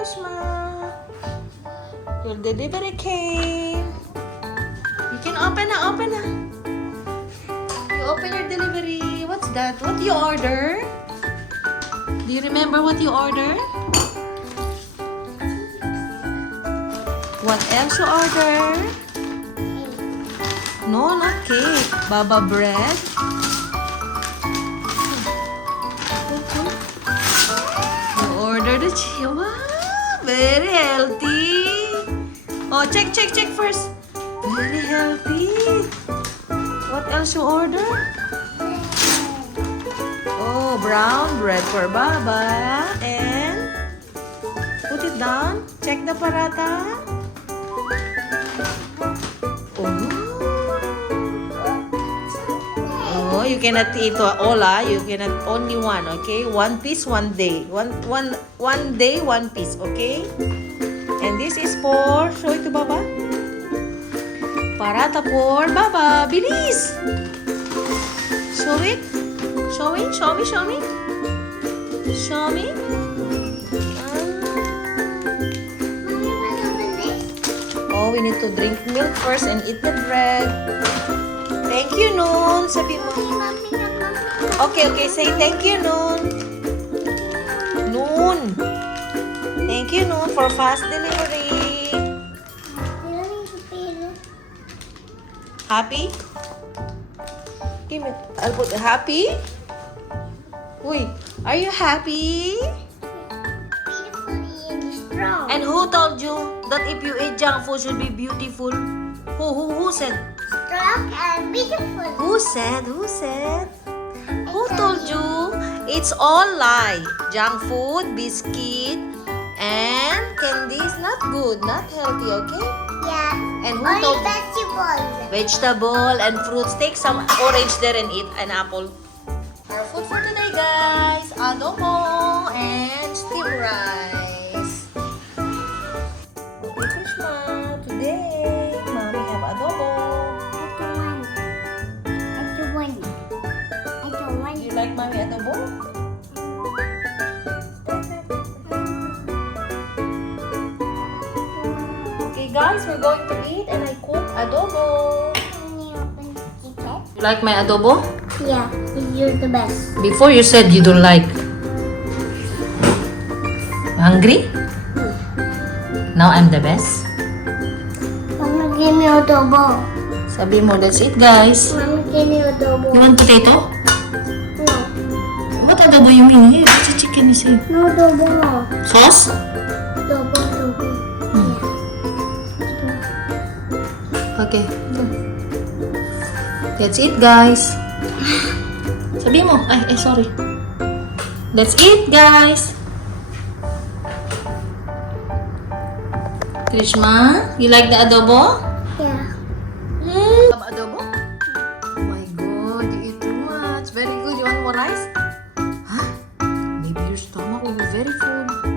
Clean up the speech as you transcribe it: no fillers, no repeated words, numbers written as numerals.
Krishma. Your delivery came. You can open na. You open your delivery. What's that? What do you order? Do you remember what you ordered? What else you ordered? No, not cake. Baba bread. You ordered a chihuahua. Very healthy. Oh, check first. Very healthy. What else you order? Oh, brown bread for Baba. And put it down. Check the paratha. Oh, you cannot eat all, you cannot only one, okay? One piece, one day. One day, one piece, okay? And this is for, show it to Baba. Paratha for Baba. Bilis! Show it. Show me. Oh, we need to drink milk first and eat the bread. Thank you, Noon. Sabi mo. Okay. Say thank you, Noon. Noon. Thank you, Noon, for fast delivery. Happy? Give me. I'll put happy. Wait, are you happy? And who told you that if you eat junk food should be beautiful? Who said? Strong and beautiful. Who said? Who told you? It's all lie. Junk food, biscuit, and candy is not good, not healthy, okay? Yeah. And who Only told you? vegetables. Vegetable and fruits. Take some orange there and eat an apple. Our food for today, guys. Adobo and steamed rice. Okay, Krishma. Today, Mommy have adobo. I don't want. You like Mommy adobo? Okay, guys, we're going to eat and I cook adobo. You like my adobo? Yeah, you're the best. Before you said you don't like. Hungry? Now I'm the best. Mama, give me adobo. Sabi mo, that's it, guys. Mama, give me adobo. You want potato? No. What adobo you mean? Here, it's a chicken, you say. No adobo. Sauce? Adobo. Okay. That's it, guys. Sabi mo. Sorry. That's it, guys. Krishma, you like the adobo? Yeah. Adobo? Oh my god, you eat too much. Very good. You want more rice? Huh? Maybe your stomach will be very full.